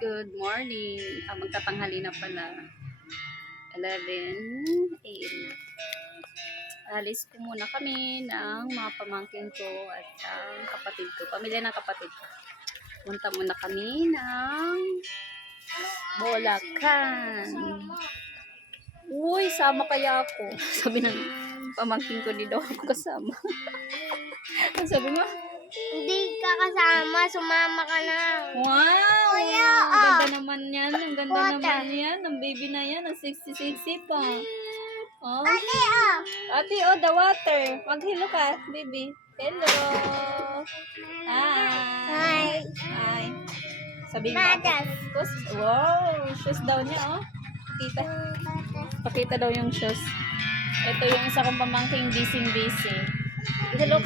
good morning. Magtatanghali na pala. 11 a.m. Alis ko muna kami ng mga pamangkin ko at ang kapatid ko. Pamilya ng kapatid ko. Punta muna kami ng Bulacan. Uy, sama kaya ako. Sabi ng pamangkin ko, di daw ako kasama. Ang sabi mo? Hindi ka kasama, sumama ka na. Wow! Kuya, Ang ganda naman yan. Ang ganda Water. naman yan. Ang baby na yan. Ang sexy-sexy pa. Oh. Ate, Ate, oh, the water. Mag-hello ka, baby. Hello. Hi. Hi. Hi. Sabi mo. Batas. Wow, shoes daw niya, oh. Pakita. Pakita daw yung shoes. Ito yung isa kong pamangking busy-busy. Hello.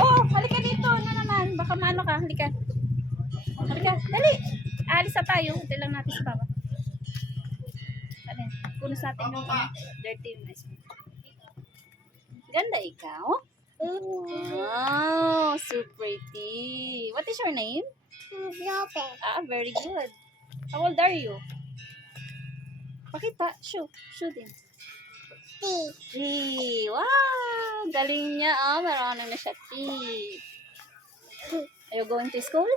Oh, halika dito na naman. Baka maano ka, halika. Halika, dali. Alis na tayo. Ito lang natin sa baba. Ano, punos natin yung dirty yung ice cream. Ganda ikaw. Wow, so pretty. What is your name? Lope. Ah, very good. How old are you? Pakita, show din. Three. Wow, galing niya. Oh, marunong na siya. Three. Are you going to school?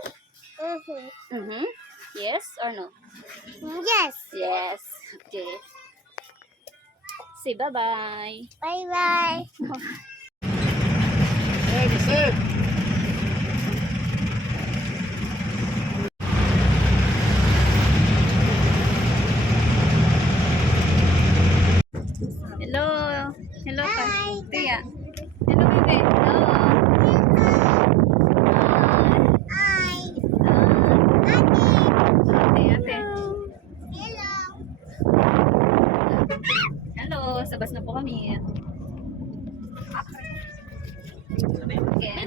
Mm-hmm. Yes or no? Yes. Yes. Okay. Say bye-bye. Bye-bye. Hello. Hello ka. Hi. Tia. Hello, baby. Hello. Hi. Ate, ate. Hello. Hello. Sabas na po kami. Okay.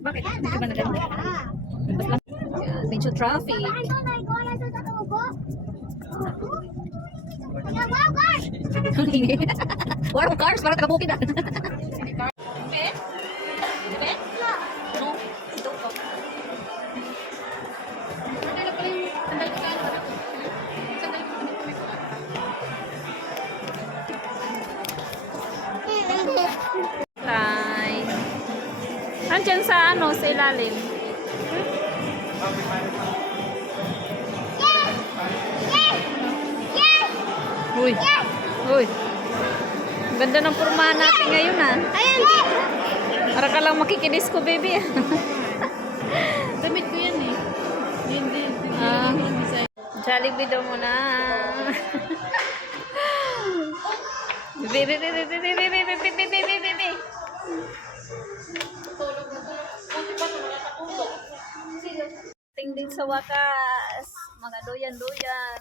Bakit? Hindi ka ba naganda? Bas lang. Medyo traffic. War of cars, para taga-bukid ah. Bebe? Bebe? No, ito po. Sandali lang pala yung sandali ka. Sandali ko Hi. Andiyan sa ano, sa ilalim. Uy. Uy. Ganda ng pormahan natin ngayon ah. Para ka lang makikidisco, baby. Damit ko yan eh. Hindi. Jollibee daw muna. Baby. Tingin sa wakas. Mga doyan-doyan.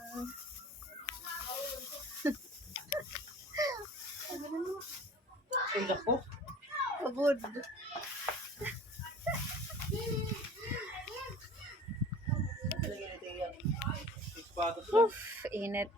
Abod. Init.